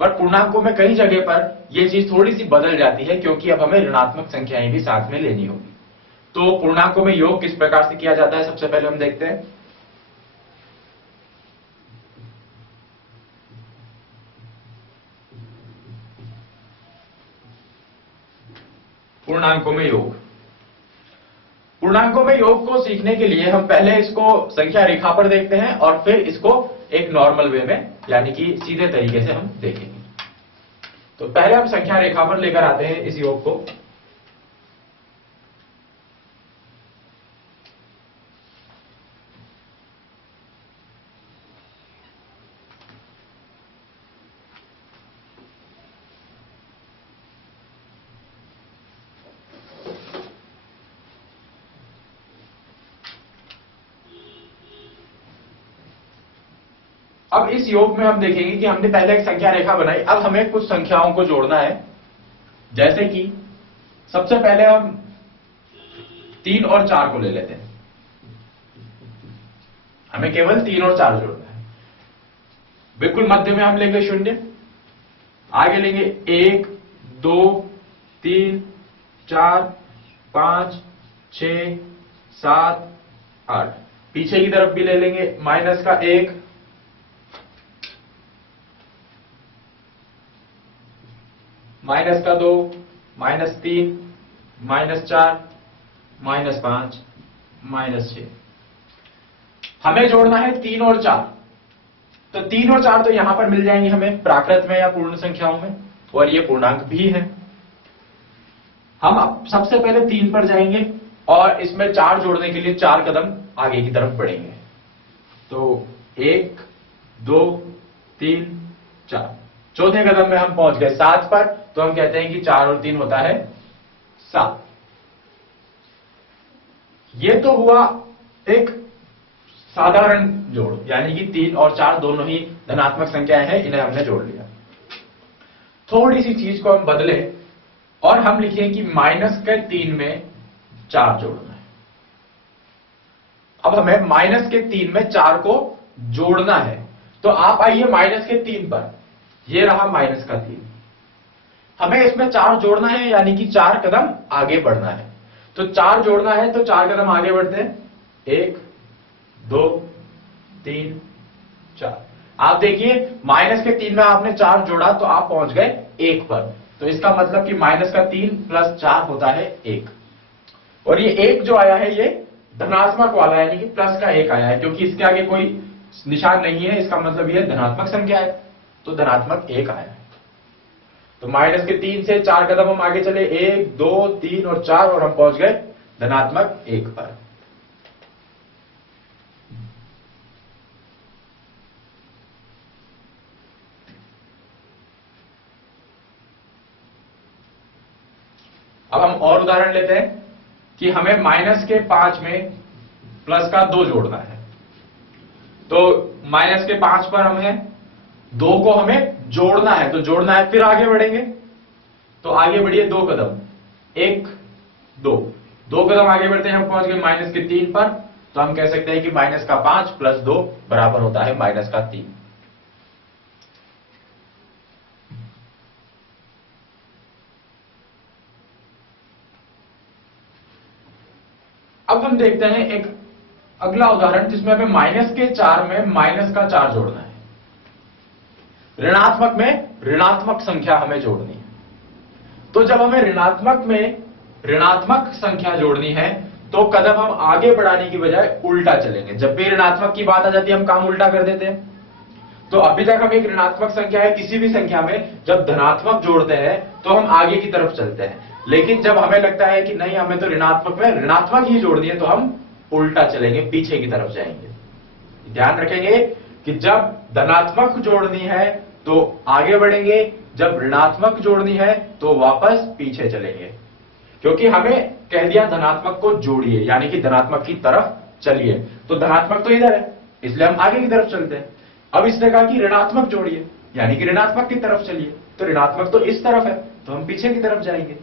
पर पूर्णांकों में कई जगह पर यह चीज थोड़ी सी बदल जाती है, क्योंकि अब हमें ऋणात्मक संख्याएं भी साथ में लेनी होगी। तो पूर्णांकों में योग किस प्रकार से किया जाता है, सबसे पहले हम देखते हैं। पूर्णांकों में योग। पूर्णांकों में योग को सीखने के लिए हम पहले इसको संख्या रेखा पर देखते हैं और फिर इसको एक नॉर्मल वे में, यानी कि सीधे तरीके से हम देखेंगे। तो पहले हम संख्या रेखा पर लेकर आते हैं इस योग को। अब इस योग में हम देखेंगे कि हमने पहले एक संख्या रेखा बनाई, अब हमें कुछ संख्याओं को जोड़ना है। जैसे कि सबसे पहले हम 3 और 4 को ले लेते हैं। हमें केवल 3 और 4 जोड़ना है। बिल्कुल मध्य में हम लेंगे 0, आगे लेंगे 1 2 3 4 5 6 7 8, पीछे की तरफ भी ले लेंगे माइनस का 1 माइनस का 2 माइनस 3 माइनस 4 माइनस 5 माइनस 6। हमें जोड़ना है 3 और 4। तो 3 और 4 तो यहां पर मिल जाएंगे हमें प्राकृत में या पूर्ण संख्याओं में, और ये पूर्णांक भी है। हम अब सबसे पहले 3 पर जाएंगे और इसमें 4 जोड़ने के लिए 4 कदम आगे की तरफ बढ़ेंगे। तो 1 2 3 4, चौथे कदम में हम पहुंच गए 7 पर, तो हम कहते हैं कि 4 और 3 होता है 7। ये तो हुआ एक साधारण जोड़, यानी कि 3 और 4 दोनों ही धनात्मक संख्याएं हैं, इन्हें हमने जोड़ लिया। थोड़ी सी चीज को हम बदले और हम लिखें कि माइनस के 3 में 4 जोड़ना है। अब हमें माइनस के 3 में 4 को जोड़ना है। तो आप आइए माइनस के 3 पर, ये रहा माइनस का 3। हमें इसमें 4 जोड़ना है, यानी कि 4 कदम आगे बढ़ना है। तो 4 जोड़ना है तो 4 कदम आगे बढ़ते हैं, 1 2 3 4। आप देखिए माइनस के 3 में आपने 4 जोड़ा तो आप पहुंच गए 1 पर। तो इसका मतलब कि माइनस का 3 प्लस 4 होता है 1। और ये 1 जो आया है ये धनात्मक वाला, यानी कि प्लस का 1 आया है, क्योंकि इसके आगे कोई निशान नहीं है, इसका मतलब ये धनात्मक संख्या है, तो धनात्मक 1 आया है। तो माइनस के 3 से 4 कदम हम आगे चले, 1 2 3 और 4, और हम पहुंच गए धनात्मक 1 पर। अब हम और उदाहरण लेते हैं कि हमें माइनस के 5 में प्लस का 2 जोड़ना है। तो माइनस के 5 पर हमें 2 को हमें जोड़ना है, तो जोड़ना है, फिर आगे बढ़ेंगे। तो आगे बढ़िए 2 कदम, 1 2 कदम आगे बढ़ते हैं, हम पहुंच गए माइनस के 3 पर। तो हम कह सकते हैं कि माइनस का 5 प्लस 2 बराबर होता है माइनस का 3। अब हम देखते हैं एक अगला उदाहरण, जिसमें हमें माइनस के 4 में माइनस का 4 जोड़ना है। ऋणात्मक में ऋणात्मक संख्या हमें जोड़नी है। तो जब हमें ऋणात्मक में ऋणात्मक संख्या जोड़नी है तो कदम हम आगे बढ़ाने की बजाय उल्टा चलेंगे। जब भी ऋणात्मक की बात आ जाती है हम काम उल्टा कर देते हैं। तो अभी तक हम एक ऋणात्मक संख्या है, किसी भी संख्या में जब धनात्मक जोड़ते हैं तो हम आगे की तरफ चलते हैं, लेकिन जब हमें लगता है कि नहीं हमें तो ऋणात्मक में ऋणात्मक ही जोड़नी है तो हम उल्टा चलेंगे, पीछे की तरफ जाएंगे। ध्यान रखेंगे कि जब धनात्मक जोड़नी है तो आगे बढ़ेंगे, जब ऋणात्मक जोड़नी है तो वापस पीछे चलेंगे, क्योंकि हमें कह दिया धनात्मक को जोड़िए, यानी कि धनात्मक की तरफ चलिए। तो धनात्मक तो इधर है, इसलिए हम आगे की तरफ चलते हैं। अब इसने कहा कि ऋणात्मक जोड़िए, यानी कि ऋणात्मक की तरफ चलिए, तो ऋणात्मक तो इस तरफ है, तो हम पीछे की तरफ जाएंगे।